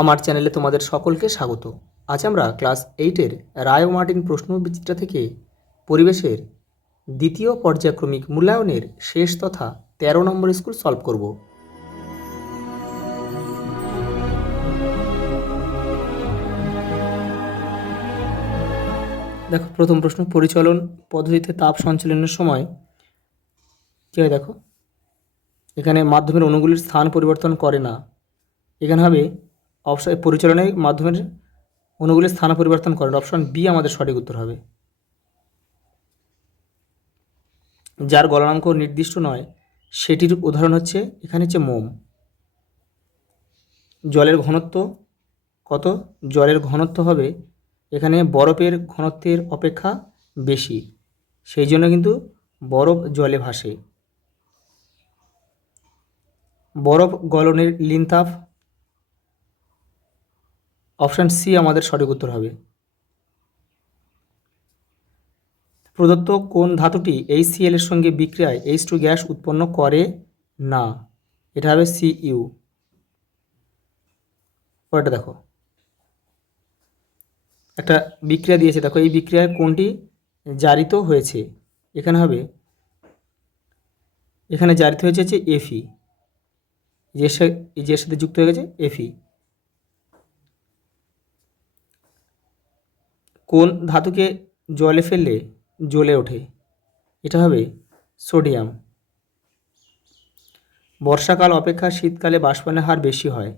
আমার চ্যানেলে তোমাদের সকলকে স্বাগত। আজ আমরা ক্লাস 8-এর রায় ও মার্টিন প্রশ্নবিচিত্রা থেকে পরিবেশের দ্বিতীয় পর্যায়ক্রমিক মূল্যায়নের শেষ তথা 13 নম্বর স্কুল সলভ করব। দেখো, প্রথম প্রশ্ন, পরিচলন পদ্ধতিতে তাপ সঞ্চালনের সময় কী হয়? দেখো, এখানে মাধ্যমের অণুগুলির স্থান পরিবর্তন করে না। এখানে হবে অপশন, পরিচালনায় মাধ্যমের অণুগুলির স্থান পরিবর্তন করে, অপশন বি আমাদের সঠিক উত্তর হবে। যার গলনাঙ্ক নির্দিষ্ট নয় সেটির উদাহরণ হচ্ছে, এখানে হচ্ছে মোম। জলের ঘনত্ব কত? জলের ঘনত্ব হবে এখানে বরফের ঘনত্বের অপেক্ষা বেশি, সেই জন্য কিন্তু বরফ জলে ভাসে। বরফ গলনের লিনতাপ, অপশান সি আমাদের সঠিক উত্তর হবে। প্রদত্ত কোন ধাতুটি HCl এর সঙ্গে বিক্রিয়ায় H2 গ্যাস উৎপন্ন করে না? এটা হবে Cu। পরেরটা দেখো, একটা বিক্রিয়া দিয়েছে, দেখো এই বিক্রিয়ায় কোনটি জারিত হয়েছে? এখানে হবে, এখানে জারিত হয়েছে হচ্ছে Fe, যে সাথে যুক্ত হয়ে গেছে Fe। কোন ধাতুকে জলে ফেললে জ্বলে ওঠে? এটা হবে সোডিয়াম। বর্ষাকাল অপেক্ষা শীতকালে বাষ্পায়নের হার বেশি হয়।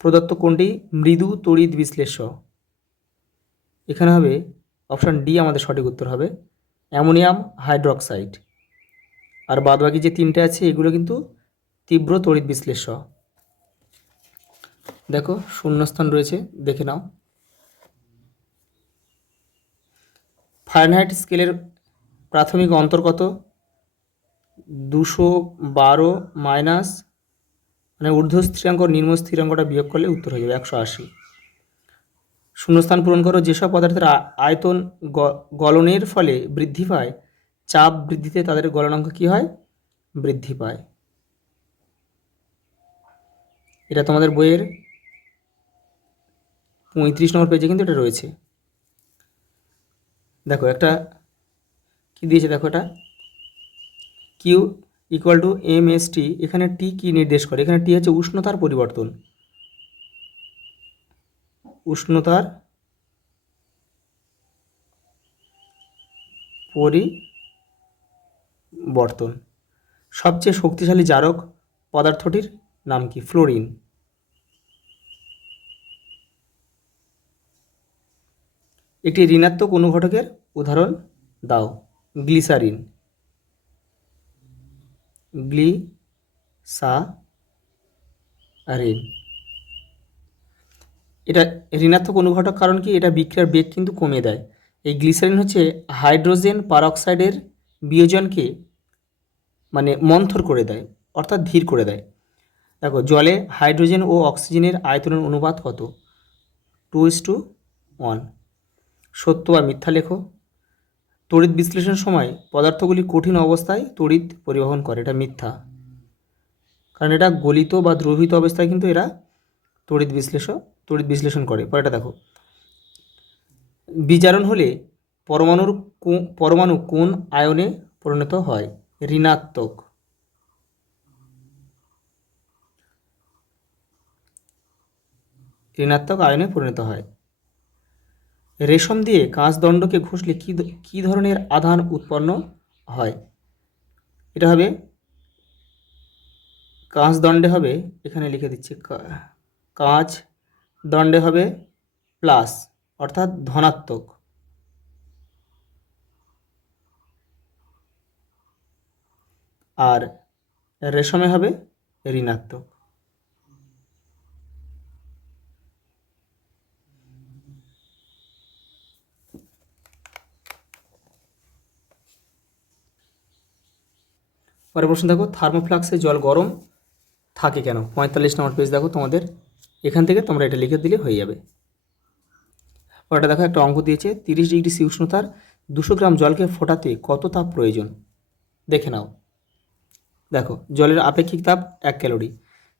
প্রদত্ত কোনটি মৃদু তড়িৎ বিশ্লেষ্য? এখানে হবে অপশান ডি আমাদের সঠিক উত্তর হবে, অ্যামোনিয়াম হাইড্রোক্সাইড। আর বাদবাকি যে তিনটে আছে এগুলো কিন্তু তীব্র তড়িৎ বিশ্লেষ্য। দেখো, শূন্যস্থান রয়েছে, দেখে নাও। ফারেনহাইট স্কেলের প্রাথমিক অন্তর কত? 212 মাইনাস, মানে ঊর্ধ্ব স্থিরাঙ্ক নিম্ন স্থিরাঙ্কটা বিয়োগ করলে উত্তর হয়ে যাবে 180। শূন্যস্থান পূরণ করো। যেসব পদার্থের আয়তন গলনের ফলে বৃদ্ধি পায়, চাপ বৃদ্ধিতে তাদের গলনাঙ্ক কী হয়? বৃদ্ধি পায়। এটা তোমাদের বইয়ের 35 নম্বর পেজে কিন্তু এটা রয়েছে। দেখো একটা কি দিয়েছে, দেখো এটা কিউ ইকুয়াল টু MST। এখানে টি কি নির্দেশ করে? এখানে টি হচ্ছে উষ্ণতার পরিবর্তন, উষ্ণতার পরিবর্তন। সবচেয়ে শক্তিশালী জারক পদার্থটির নাম কি? ফ্লোরিন। একটি ঋণাত্মক অনুঘটকের উদাহরণ দাও। গ্লিসারিন। গ্লিসারিন এটা ঋণাত্মক অনুঘটক, কারণ কি? এটা বিক্রিয়ার বেগ কিন্তু কমিয়ে দেয়। এই গ্লিসারিন হচ্ছে হাইড্রোজেন পারঅক্সাইডের বিয়োজনকে মানে মন্থর করে দেয়, অর্থাৎ ধীর করে দেয়। দেখো, জলে হাইড্রোজেন ও অক্সিজেনের আয়তনের অনুপাত কত? 2:1। সত্য বা মিথ্যা লেখো। তড়িৎ বিশ্লেষণের সময় পদার্থগুলি কঠিন অবস্থায় তড়িৎ পরিবহন করে, এটা মিথ্যা, কারণ এটা গলিত বা দ্রবীভূত অবস্থায় কিন্তু এরা তড়িৎ বিশ্লেষণ করে। পরেরটা দেখো, বিজারণ হলে পরমাণু কোন আয়নে পরিণত হয়? ঋণাত্মক। ঋণাত্মক আয়নে পরিণত হয়। রেশম দিয়ে কাঁচদণ্ডকে ঘষলে কি ধরনের আধান উৎপন্ন হয়? এটা হবে কাঁচদণ্ডে হবে, এখানে লিখে দিচ্ছি, কাঁচ দণ্ডে হবে প্লাস, অর্থাৎ ধনাত্মক। আর রেশমে হবে ঋণাত্মক। পরের প্রশ্ন দেখো, থার্মোফ্লাক্সে জল গরম থাকে কেন? 45 নম্বর পেজ দেখো তোমাদের, এখান থেকে তোমরা এটা লিখে দিলে হয়ে যাবে। পরেরটা দেখো, একটা অঙ্ক দিয়েছে, 30 ডিগ্রি সি উষ্ণতার 200 গ্রাম জলকে ফোটাতে কত তাপ প্রয়োজন? দেখে নাও। দেখো, জলের আপেক্ষিক তাপ 1 ক্যালোরি,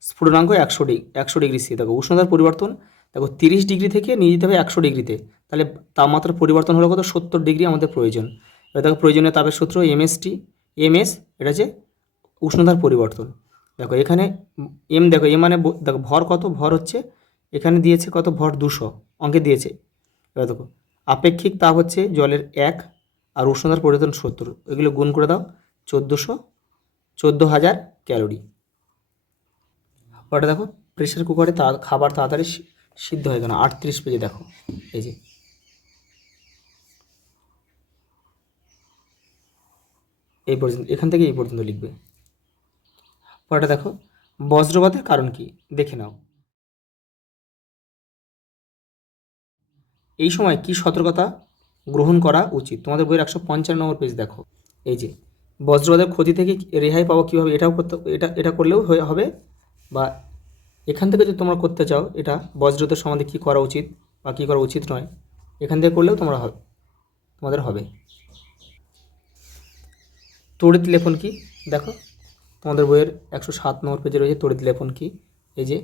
স্ফুটনাঙ্ক 100 ডিগ্রি সি। দেখো উষ্ণতার পরিবর্তন, দেখো 30 ডিগ্রি থেকে নিয়ে যেতে হবে 100 ডিগ্রিতে, তাহলে তাপমাত্রার পরিবর্তন হলো কত, 70 ডিগ্রি আমাদের প্রয়োজন। এবার দেখো প্রয়োজনীয় তাপের সূত্র এমএস, এটা যে উষ্ণতার পরিবর্তন। দেখো এখানে দেখো এম মানে দেখো ভর কত, ভর হচ্ছে এখানে দিয়েছে কত, ভর 200 অঙ্কে দিয়েছে। এবার দেখো আপেক্ষিক তাপ হচ্ছে জলের 1 আর উষ্ণতার পরিবর্তন 70, এগুলো গুণ করে দাও, 14,000 ক্যালোরি। ওটা দেখো প্রেশার কুকারে খাবার তাড়াতাড়ি সিদ্ধ হয় কেন, 38 পেজে দেখো, এই যে এই পর্যন্ত, এখান থেকে এই পর্যন্ত লিখবে। পরেটা দেখো বজ্রপাতের কারণ কি দেখে নাও। এই সময় কি সতর্কতা গ্রহণ করা উচিত, তোমাদের বইয়ের 155 নম্বর পেজ দেখো। এই যে বজ্রপাতের ক্ষতি থেকে রেহাই পাবো কীভাবে, এটাও করতে, এটা করলেও হবে, বা এখান থেকে যদি তোমরা করতে চাও এটা বজ্রপাতের সম্বন্ধে কী করা উচিত বা কী করা উচিত নয়, এখান থেকে করলেও তোমাদের হবে। তড়িৎ লেপন কি দেখো, তোমাদের বইয়ের 107 নম্বর পেজে রয়েছে তড়িৎ লেপন কি, এই যে।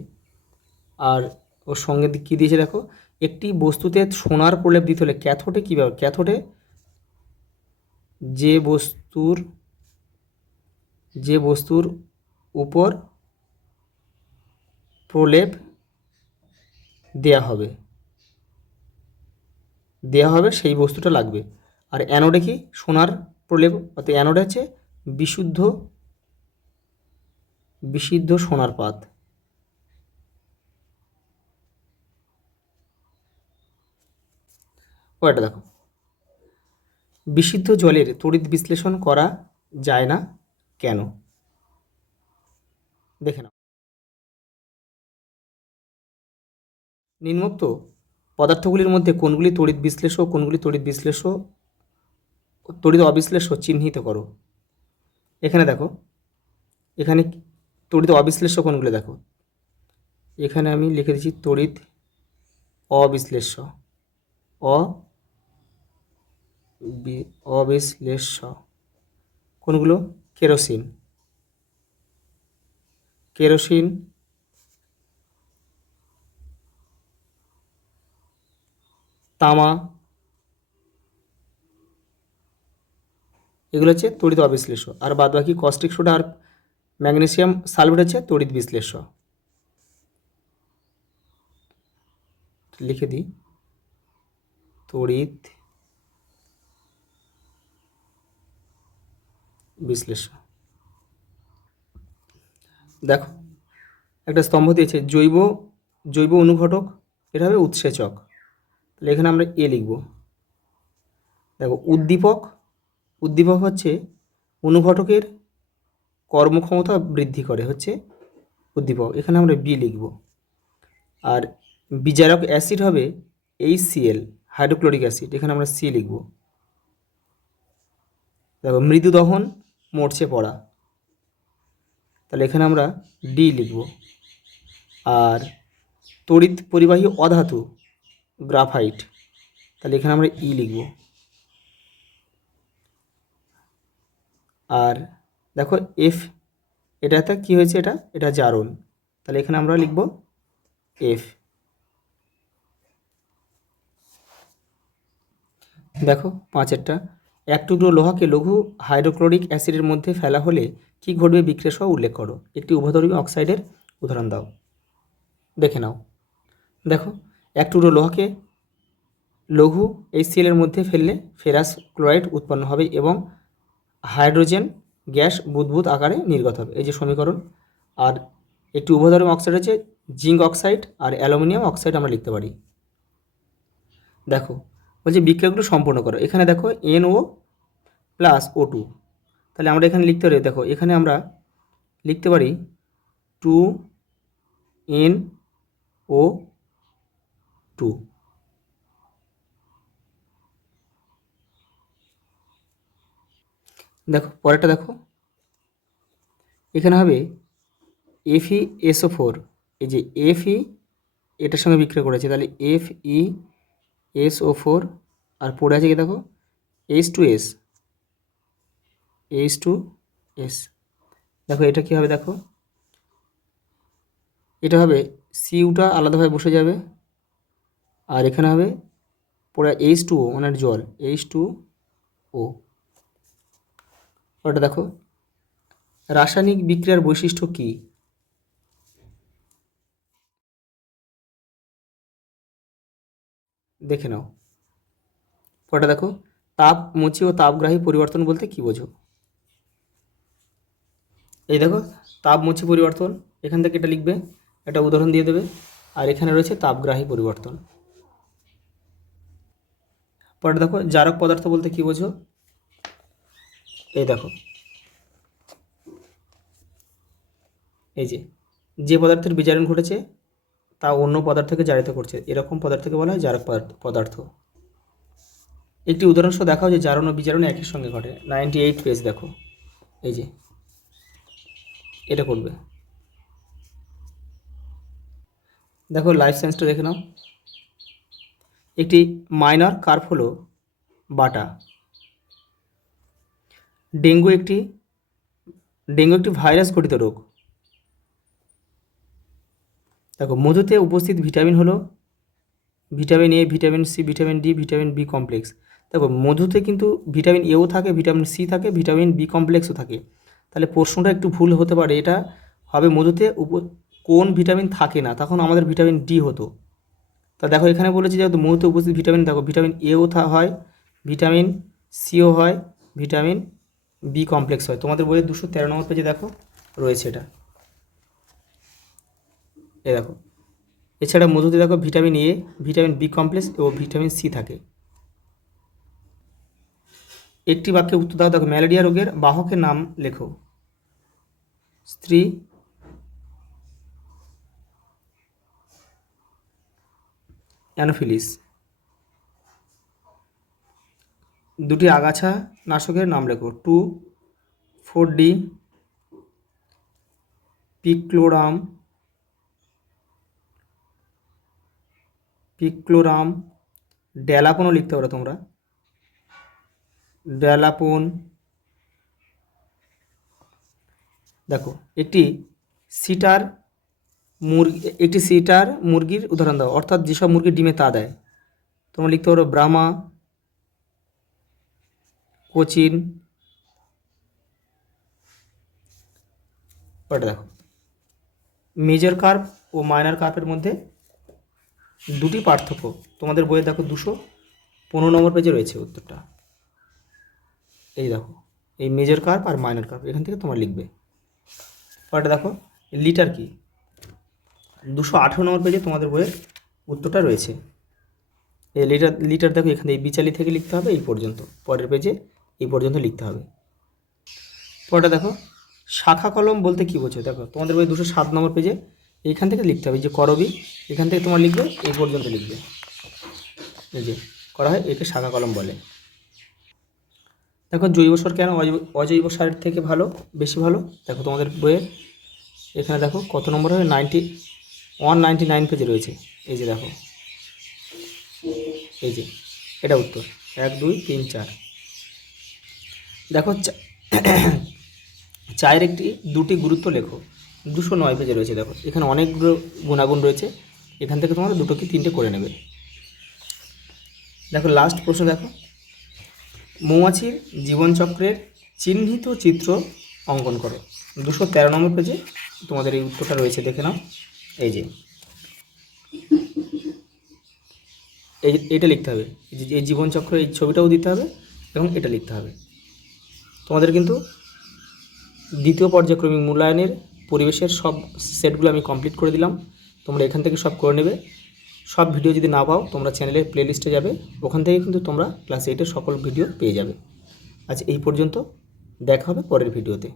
আর ওর সঙ্গে কী দিয়েছে দেখো, একটি বস্তুতে সোনার প্রলেপ দিতে হলে ক্যাথোডে কী ব্যবহার, ক্যাথোডে যে বস্তুর উপর প্রলেপ দেয়া হবে সেই বস্তুটা লাগবে। আর অ্যানোডে কি, সোনার প্রলেপ, অর্থাৎ অ্যানোডে হচ্ছে বিশুদ্ধ সোনার পাত। ও এটা দেখো বিশুদ্ধ জলের তড়িৎ বিশ্লেষণ করা যায় না কেন, দেখে নাও। নিম্নোক্ত পদার্থগুলির মধ্যে কোনগুলি তড়িৎ কোনগুলি তড়িৎ অবিশ্লেষ্য চিহ্নিত করো। এখানে দেখো, এখানে তড়িৎ অবিশ্লেষ্য কোনগুলি দেখো, এখানে আমি লিখে দিচ্ছি তড়িৎ অবিশ্লেষ্য, অবিশ্লেষ্য কোনগুলো, কেরোসিন, তামা, এগুলো হচ্ছে তড়িৎ অবিশ্লেষ্য। আর বাদ বাকি কস্টিক সোডা আর ম্যাগনেসিয়াম সালফেট হচ্ছে তড়িৎ বিশ্লেষ্য। লিখে দিই তড়িৎ বিশ্লেষ্য। দেখো একটা স্তম্ভ দিয়েছে জৈব অনুঘটক, এটা হবে উৎসেচক, তাহলে এখানে আমরা এ লিখব। দেখো উদ্দীপক হচ্ছে অনুঘটকের কর্মক্ষমতা বৃদ্ধি করে, হচ্ছে উদ্দীপক, এখানে আমরা বি লিখব। আর বিজারক অ্যাসিড হবে HCl, হাইড্রোক্লোরিক অ্যাসিড, এখানে আমরা সি লিখব। দেখো মৃদু দহন মরচে পড়া, তাহলে এখানে আমরা ডি লিখব। আর তড়িৎ পরিবাহী অধাতু গ্রাফাইট, তাহলে এখানে আমরা ই লিখব। আর দেখো এফ, এটা কি হয়েছে, এটা জারণ, তাহলে এখানে আমরা লিখব এফ। দেখো পাঁচেরটা, এক টুকরো লোহাকে লঘু হাইড্রোক্লোরিক অ্যাসিডের মধ্যে ফেলা হলে কি ঘটবে বিক্রিয়া সহ উল্লেখ করো, একটি উভধর্মী অক্সাইডের উদাহরণ দাও, দেখে নাও। দেখো এক টুকরো লোহাকে লঘু HCl এর মধ্যে ফেললে ফেরাস ক্লোরাইড উৎপন্ন হবে এবং হাইড্রোজেন গ্যাস বুদবুদ আকারে নির্গত হবে, এই যে সমীকরণ। আর একটি উভধর্মী অক্সাইড হচ্ছে জিঙ্ক অক্সাইড আর অ্যালুমিনিয়াম অক্সাইড আমরা লিখতে পারি। দেখো বলছে বিক্রিয়াগুলো সম্পন্ন করো, এখানে দেখো NO+O2, তাহলে আমরা এখানে লিখতে পারি, দেখো এখানে আমরা লিখতে পারি 2NO2। দেখো পরেরটা দেখো, এখানে হবে FeSO4, এই যে Fe এটার সঙ্গে বিক্রিয়া করেছে, তাহলে FeSO4, আর পড়ে আছে কি দেখো H2S, দেখো এটা কী হবে, দেখো এটা হবে সিউটা আলাদাভাবে বসে যাবে, আর এখানে হবে পুরো H2O মানে জল, H2O। ওটা দেখো রাসায়নিক বিক্রিয়ার বৈশিষ্ট্য কী, দেখে নাও। পরটা দেখো তাপমোচী ও তাপগ্রাহী পরিবর্তন বলতে কী বোঝো। এই দেখো তাপমোচী পরিবর্তন, এখান থেকে এটা লিখবে, একটা উদাহরণ দিয়ে দেবে, আর এখানে রয়েছে তাপগ্রাহী পরিবর্তন। পরে দেখো জারক পদার্থ বলতে কী বোঝো। এই দেখো এই যে পদার্থের বিজারণ ঘটেছে তা অন্য পদার্থকে জারিত করছে, এরকম পদার্থকে বলা হয় জারক পদার্থ। একটি উদাহরণসহ দেখাও যে জারণ ও বিজারণ একই সঙ্গে ঘটে। 98 পেজ দেখো, এই যে এটা করবে। দেখো লাইফ সায়েন্সটা দেখে নাও। একটি মাইনর কার্ভ হলো বাটা। ডেঙ্গু একটি ভাইরাস ঘটিত রোগ। দেখো মধুতে উপস্থিত ভিটামিন হলো vitamin A, vitamin C, vitamin D, vitamin B complex. দেখো মধুতে কিন্তু ভিটামিন এও থাকে, ভিটামিন সি থাকে, ভিটামিন বি কমপ্লেক্সও থাকে। তাহলে প্রশ্নটা একটু ভুল হতে পারে, এটা হবে মধুতে কোন ভিটামিন থাকে না, তখন আমাদের ভিটামিন ডি হতো। তা দেখো এখানে বলেছি যেহেতু মধুতে উপস্থিত ভিটামিন, দেখো ভিটামিন এও হয়, ভিটামিন সিও হয়, ভিটামিন বি কমপ্লেক্স হয়। তোমাদের বইয়ের 213 নম্বর পেজে দেখো রয়েছে এটা, এ দেখো। এছাড়া মধুতে দেখো vitamin A, vitamin B complex ও ভিটামিন সি থাকে। একটি বাক্যে উত্তর দাও। দেখো ম্যালেরিয়া রোগের বাহকের নাম লেখো। স্ত্রী, অ্যানোফিলিস। দুটি আগাছা নাশকের নাম লেখো। 2,4-D, পিক্লোরাম, ড্যালাপনও লিখতে পারো তোমরা, ড্যালাপন। দেখো একটি সিটার মুরগির উদাহরণ দাও, অর্থাৎ যেসব মুরগি ডিমে তা দেয়। তোমরা লিখতে পারো ব্রাহ্মা, কোচিন। ওটা দেখো মেজর কার্ভ ও মাইনর কার্ভের মধ্যে দুটি পার্থক্য। তোমাদের বইয়ে দেখো 215 নম্বর পেজে রয়েছে উত্তরটা। এই দেখো এই মেজর কার্ভ আর মাইনর কার্ভ, এখান থেকে তোমরা লিখবে। ওটা দেখো লিটার কি, 218 নম্বর পেজে তোমাদের বইয়ের উত্তরটা রয়েছে। এই লিটার দেখো এখানে এই বিচালি থেকে লিখতে হবে এই পর্যন্ত, পরের পেজে এই পর্যন্ত লিখতে হবে। পরটা দেখো শাখা কলম বলতে কী বোঝো। দেখো তোমাদের বই 207 নম্বর পেজে এইখান থেকে লিখতে হবে, যে করবি এখান থেকে তোমার লিখবে এই পর্যন্ত লিখবে। এই যে করা হয় একে শাখা কলম বলে। দেখো জৈব সার কেন অজৈব সারের থেকে বেশি ভালো। দেখো তোমাদের বইয়ে এখানে দেখো কত নম্বর হবে, 199 পেজে রয়েছে। এই যে দেখো এই যে এটা উত্তর 1, 2, 3, 4। দেখো চায়ের দুটি গুরুত্ব লেখো। 209 পেজে রয়েছে। দেখো এখানে অনেকগুলো গুণাগুণ রয়েছে, এখান থেকে তোমরা 2 কি 3টে করে নেবে। দেখো লাস্ট প্রশ্ন দেখো, মৌমাছির জীবনচক্রের চিহ্নিত চিত্র অঙ্কন করো। 213 নম্বর পেজে তোমাদের এই উত্তরটা রয়েছে, দেখে নাও। এই যে এইটা লিখতে হবে, এই জীবনচক্র এই ছবিটাও দিতে হবে এবং এটা লিখতে হবে। তোমাদের কিন্তু দ্বিতীয় পর্যায়ক্রমিক মূল্যায়নের পরিবেশের সব সেটগুলো আমি কমপ্লিট করে দিলাম, তোমরা এখান থেকে সব করে নেবে। সব ভিডিও যদি না পাও তোমরা চ্যানেলের প্লেলিস্টে যাবে, ওখান থেকে কিন্তু তোমরা ক্লাস 8-এর সকল ভিডিও পেয়ে যাবে। আজ এই পর্যন্ত, দেখা হবে পরের ভিডিওতে।